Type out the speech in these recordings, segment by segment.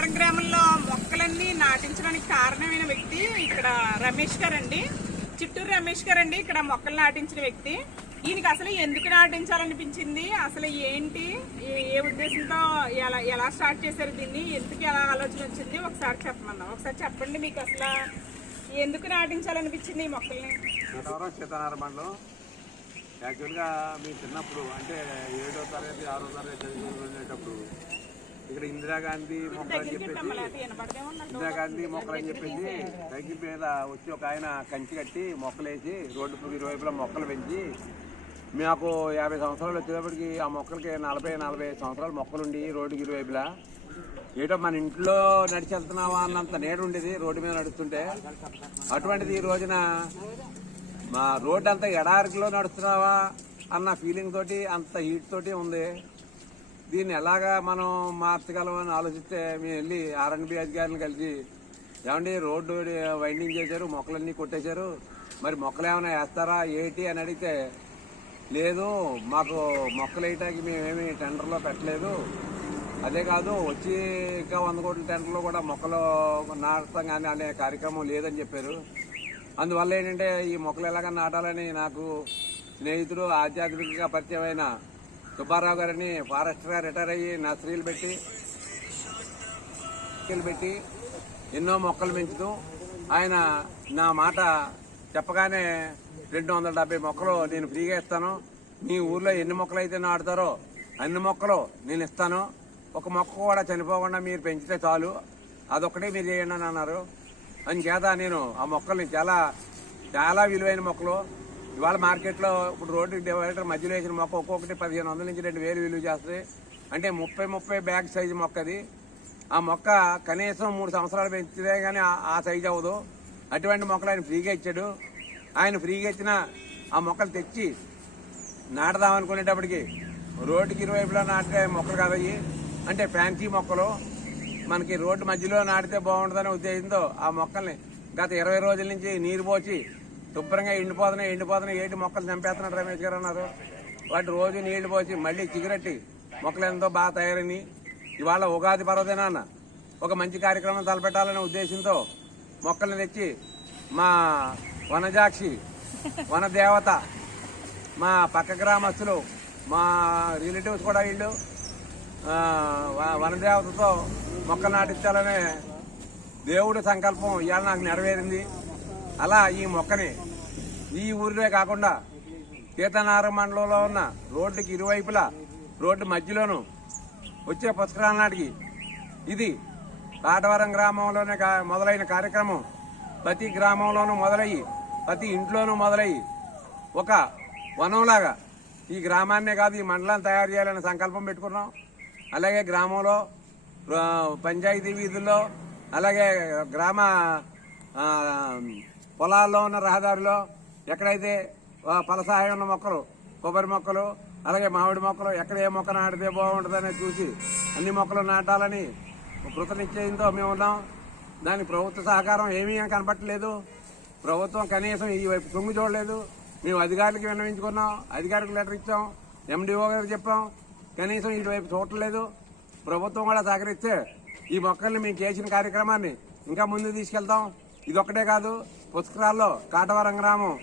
కాటవరం గ్రామంలో మొక్కలన్నీ నాటించడానికి కారణమైన వ్యక్తి ఇక్కడ రమేష్ గారు అండి చిట్టూరు రమేష్ గారు అండి ఇక్కడ మొక్కలు నాటించిన వ్యక్తి. ఈయనకి అసలు ఎందుకు నాటించాలనిపించింది? అసలు ఏంటి? ఏ- ఉద్దేశంతో ఎలా ఎలా స్టార్ట్ చేశారు దీన్ని? ఎందుకు ఎలా ఆలోచన వచ్చింది? ఒకసారి చెప్పమన్నా. ఒకసారి చెప్పండి మీకు అసలు ఎందుకు నాటించాలనిపించింది ఈ మొక్కల్ని? నటవరం మండలం. యాక్చువల్గా మీ చిన్నప్పుడు అంటే ఏడో తరగతి ఆరో తరగతి చదువుకునేటప్పుడు ఇక్కడ ఇందిరాగాంధీ మొక్కలు అని చెప్పేసి. ఇందిరాగాంధీ మొక్కలు అని చెప్పేసి సైకిల్ మీద వచ్చి ఒక ఆయన కంచి కట్టి మొక్కలు వేసి రోడ్డు ఇరువైపులా మొక్కలు పెంచి మాకు యాభై సంవత్సరాలు వచ్చేటప్పటికి ఆ మొక్కలకి నలభై నలభై సంవత్సరాలు మొక్కలుండి రోడ్డుకి ఇరువైపులా. ఏటో మన ఇంట్లో నడిచి వెళ్తున్నావా అన్నంత నీడ ఉండేది రోడ్డు మీద నడుస్తుంటే. అటువంటిది ఈ రోజున మా రోడ్డు అంతా ఎడారిలో నడుస్తున్నావా అన్న ఫీలింగ్ తోటి అంత హీట్ తోటి ఉంది. దీన్ని ఎలాగా మనం మార్చగలమని ఆలోచిస్తే మేము వెళ్ళి ఆర్ఎన్బి అధికారులను కలిసి ఏమండి రోడ్డు వైండింగ్ చేశారు మొక్కలన్నీ కొట్టేశారు. మరి మొక్కలు ఏమైనా వేస్తారా ఏంటి అని అడిగితే లేదు మాకు మొక్కలు వేయటానికి మేమేమి టెండర్లో పెట్టలేదు. అదే కాదు వచ్చి ఇంకా వంద కోట్ల టెండర్లో కూడా మొక్కలు నాటడం కానీ అనే కార్యక్రమం లేదని చెప్పారు. అందువల్ల ఏంటంటే ఈ మొక్కలు ఎలాగ నాటాలని నాకు స్నేహితుడు ఆధ్యాత్మికంగా పరిచయమైన సుబ్బారావు గారిని ఫారెస్ట్గా రిటైర్ అయ్యి నర్సరీలు పెట్టి పెట్టి ఎన్నో మొక్కలు పెంచుతూ ఆయన నా మాట చెప్పగానే రెండు వందల డెబ్బై మొక్కలు నేను ఫ్రీగా ఇస్తాను. మీ ఊర్లో ఎన్ని మొక్కలు అయితే నాటుతారో అన్ని మొక్కలు నేను ఇస్తాను. ఒక మొక్క కూడా చనిపోకుండా మీరు పెంచితే చాలు. అదొక్కటే మీరు చేయండి అని అన్నారు. అందుచేత నేను ఆ మొక్కల్ని చాలా చాలా విలువైన మొక్కలు ఇవాళ మార్కెట్లో ఇప్పుడు రోడ్డు డివైడర్ మధ్యలో వేసిన మొక్క ఒక్కొక్కటి పదిహేను వందల నుంచి రెండు వేలు విలువ చేస్తుంది. అంటే ముప్పై ముప్పై బ్యాగ్ సైజు మొక్క అది ఆ మొక్క కనీసం మూడు సంవత్సరాలు పెంచితే కానీ ఆ- ఆ సైజు అవ్వదు. అటువంటి మొక్కలు ఆయన ఫ్రీగా ఇచ్చాడు. ఆయన ఫ్రీగా ఇచ్చిన ఆ మొక్కలు తెచ్చి నాటదాం అనుకునేటప్పటికి రోడ్డుకి ఇరువైపులా నాటే మొక్కలు కాదయ్యి అంటే ఫ్యాన్సీ మొక్కలు. మనకి రోడ్డు మధ్యలో నాటితే బాగుంటుందనే ఉద్దేశంతో ఆ మొక్కల్ని గత ఇరవై రోజుల నుంచి నీరు పోసి శుభ్రంగా ఎండిపోతున్నాయి ఎండిపోతున్నాయి. ఏంటి మొక్కలు చంపేస్తున్నాడు రమేష్ గారు అన్నారు. వాటి రోజు నీళ్ళు పోసి మళ్ళీ చిగురట్టి మొక్కలు ఎంతో బాగా తయారని ఇవాళ ఉగాది పర్వదినాన్న ఒక మంచి కార్యక్రమం తలపెట్టాలనే ఉద్దేశంతో మొక్కల్ని తెచ్చి మా వనజాక్షి వన దేవత మా పక్క గ్రామస్తులు మా రిలేటివ్స్ కూడా వీళ్ళు వ- వనదేవతతో మొక్కలు నాటించాలనే దేవుడి సంకల్పం ఇవాళ నాకు నెరవేరింది. అలా ఈ మొక్కని ఈ ఊరిలో కాకుండా సీతనార మండలంలో ఉన్న రోడ్డుకి ఇరువైపులా రోడ్డు మధ్యలోను వచ్చే పుష్కరాల నాటికి ఇది కాటవరం గ్రామంలోనే కా- మొదలైన కార్యక్రమం. ప్రతి గ్రామంలోనూ మొదలయ్యి ప్రతి ఇంట్లోనూ మొదలయ్యి ఒక వనంలాగా ఈ గ్రామాన్నే కాదు ఈ మండలాన్ని తయారు చేయాలనే సంకల్పం పెట్టుకున్నాం. అలాగే గ్రామంలో పంచాయతీ వీధుల్లో అలాగే గ్రామ పొలాల్లో ఉన్న రహదారిలో ఎక్కడైతే ఆ, ఉన్న మొక్కలు కొబ్బరి మొక్కలు అలాగే మామిడి మొక్కలు ఎక్కడ ఏ మొక్క నాటితే బాగుంటుందని చూసి అన్ని మొక్కలు నాటాలని కృత నిశ్చయంతో మేము ఉన్నాం. దానికి ప్రభుత్వ సహకారం ఏమీ కనపట్టలేదు. ప్రభుత్వం కనీసం ఈ వైపు తొంగి చూడలేదు. మేము అధికారులకు విన్నవించుకున్నాం. అధికారికి లెటర్ ఇచ్చాం. ఎండిఓ గారికి చెప్పాం. కనీసం ఇటువైపు చూడలేదు ప్రభుత్వం కూడా సహకరిస్తే ఈ మొక్కల్ని మేము చేసిన కార్యక్రమాన్ని ఇంకా ముందు తీసుకెళ్తాం. ఇదొక్కటే కాదు. పుష్కరాల్లో కాటవరం గ్రామం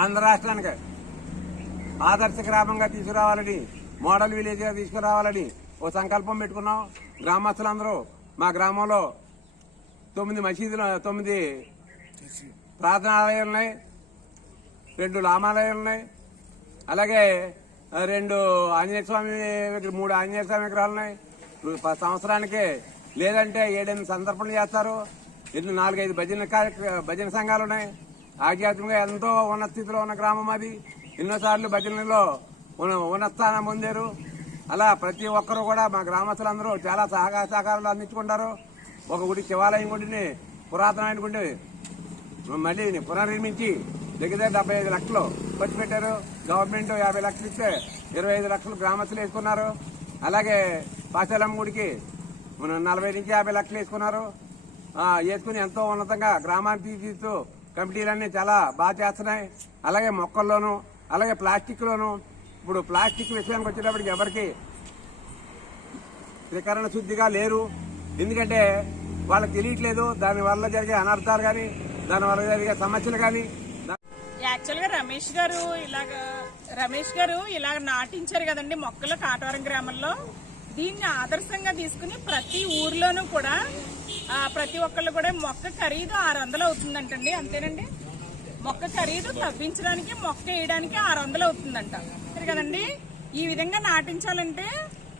ఆంధ్ర రాష్ట్రానికి ఆదర్శ గ్రామంగా తీసుకురావాలని మోడల్ విలేజ్గా తీసుకురావాలని ఓ సంకల్పం పెట్టుకున్నాం. గ్రామస్తులందరూ మా గ్రామంలో తొమ్మిది మసీదులు తొమ్మిది ప్రార్థనాలయాలు ఉన్నాయి రెండు లామాలయాలు ఉన్నాయి అలాగే రెండు ఆంజనేయ స్వామి మూడు ఆంజనేయ స్వామి విగ్రహాలు ఉన్నాయి సంవత్సరానికి లేదంటే ఏడెనిమిది సందర్పణలు చేస్తారు. ఎన్ని నాలుగైదు భజన భజన సంఘాలు ఉన్నాయి ఆధ్యాత్మికంగా ఎంతో ఉన్నత స్థితిలో ఉన్న గ్రామం అది. ఎన్నోసార్లు భజనలో ఉన్న- ఉన్నత స్థానం పొందారు. అలా ప్రతి ఒక్కరూ కూడా మా గ్రామస్తులందరూ చాలా సహకార సహకారాలు అందించుకుంటారు. ఒక గుడి శివాలయం గుడిని పురాతనమైన గుడి మళ్ళీ పునర్నిర్మించి దగ్గర డెబ్బై ఐదు లక్షలు ఖర్చు పెట్టారు. గవర్నమెంట్ యాభై లక్షలు ఇస్తే ఇరవై ఐదు లక్షలు గ్రామస్తులు వేసుకున్నారు. అలాగే పాశాలమ్మ గుడికి నలభై నుంచి యాభై లక్షలు వేసుకున్నారు. వేసుకుని ఎంతో ఉన్నతంగా గ్రామాన్ని తీర్చిస్తూ కమిటీలన్నీ చాలా బాగా చేస్తున్నాయి. అలాగే మొక్కల్లోనూ అలాగే ప్లాస్టిక్లోనూ. ఇప్పుడు ప్లాస్టిక్ విషయానికి వచ్చేటప్పటికి ఎవరికి త్రికరణ శుద్ధిగా లేరు. ఎందుకంటే వాళ్ళకి తెలియట్లేదు. దాని వల్ల జరిగే అనర్థాలు కానీ దాని వల్ల జరిగే సమస్యలు కానీ యాక్చువల్గా రమేష్ గారు ఇలాగ రమేష్ గారు ఇలాగ నాటించారు కదండి మొక్కలు కాటవరం గ్రామంలో. దీన్ని ఆదర్శంగా తీసుకుని ప్రతి ఊర్లోనూ కూడా ప్రతి ఒక్కళ్ళు కూడా మొక్క ఖరీదు ఆరు వందలు అవుతుందంటండి అంతేనండి? మొక్క ఖరీదు తవ్వించడానికి మొక్క వేయడానికి ఆరు వందలు అవుతుందంట. సరే కదండి? ఈ విధంగా నాటించాలంటే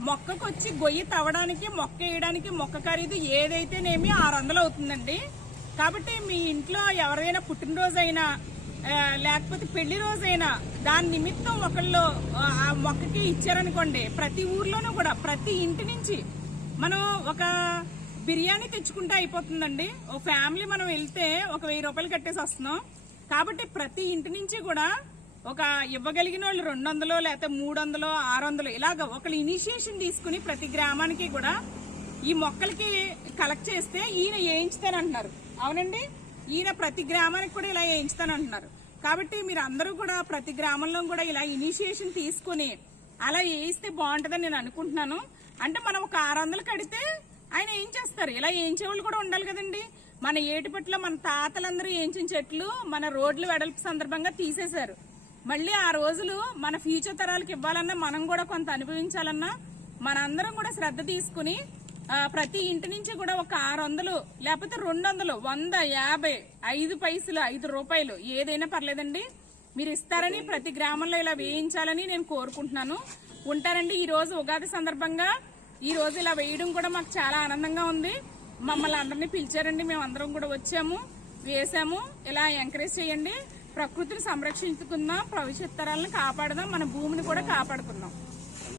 మొక్కకు వచ్చి గొయ్యి తవ్వడానికి మొక్క వేయడానికి మొక్క ఖరీదు ఏదైతేనేమి ఆరు వందలు అవుతుందండి. కాబట్టి మీ ఇంట్లో ఎవరైనా పుట్టినరోజు అయినా లేకపోతే పెళ్ళి రోజైనా దాని నిమిత్తం ఒకళ్ళు ఆ, మొక్కకి ఇచ్చారనుకోండి ప్రతి ఊర్లోనూ కూడా ప్రతి ఇంటి నుంచి మనం ఒక బిర్యానీ తెచ్చుకుంటే అయిపోతుందండి. ఒక ఫ్యామిలీ మనం వెళ్తే ఒక వెయ్యి రూపాయలు కట్టేసి వస్తున్నాం. కాబట్టి ప్రతి ఇంటి నుంచి కూడా ఒక ఇవ్వగలిగిన వాళ్ళు రెండు వందలు లేకపోతే మూడు వందలు ఆరు వందలు ఇలాగ ఒకళ్ళు ఇనిషియేషన్ తీసుకుని ప్రతి గ్రామానికి కూడా ఈ మొక్కలకి కలెక్ట్ చేస్తే ఈయన వేయించుతానంటున్నారు అవునండి? ఈయన ప్రతి గ్రామానికి కూడా ఇలా వేయించుతానంటున్నారు. కాబట్టి మీరు అందరూ కూడా ప్రతి గ్రామంలో కూడా ఇలా ఇనిషియేషన్ తీసుకుని అలా వేయిస్తే బాగుంటుందని నేను అనుకుంటున్నాను. అంటే మనం ఒక ఆరు వందలు కడితే ఆయన ఏం చేస్తారు ఇలా వేయించే వాళ్ళు కూడా ఉండాలి కదండి. మన ఏటిపట్ల మన తాతలందరూ వేయించిన చెట్లు మన రోడ్లు వెడల్పు సందర్భంగా తీసేశారు. మళ్ళీ ఆ రోజులు మన ఫ్యూచర్ తరాలకు ఇవ్వాలన్నా మనం కూడా కొంత అనుభవించాలన్నా మనందరం కూడా శ్రద్ధ తీసుకుని ప్రతి ఇంటి నుంచి కూడా ఒక ఆరు వందలు లేకపోతే రెండు వందలు వంద యాభై ఐదు పైసలు ఐదు రూపాయలు ఏదైనా పర్లేదండి. మీరు ఇస్తారని ప్రతి గ్రామంలో ఇలా వేయించాలని నేను కోరుకుంటున్నాను. ఉంటారండి ఈ రోజు ఉగాది సందర్భంగా. ఈ రోజు ఇలా వేయడం కూడా మాకు చాలా ఆనందంగా ఉంది. మమ్మల్ని అందరినీ పిలిచారండి మేము అందరం కూడా వచ్చాము వేసాము ఇలా ఎంకరేజ్ చేయండి. ప్రకృతిని సంరక్షించుకుందాం భవిష్యత్ తరాలను కాపాడదాం మన భూమిని కూడా కాపాడుకుందాం.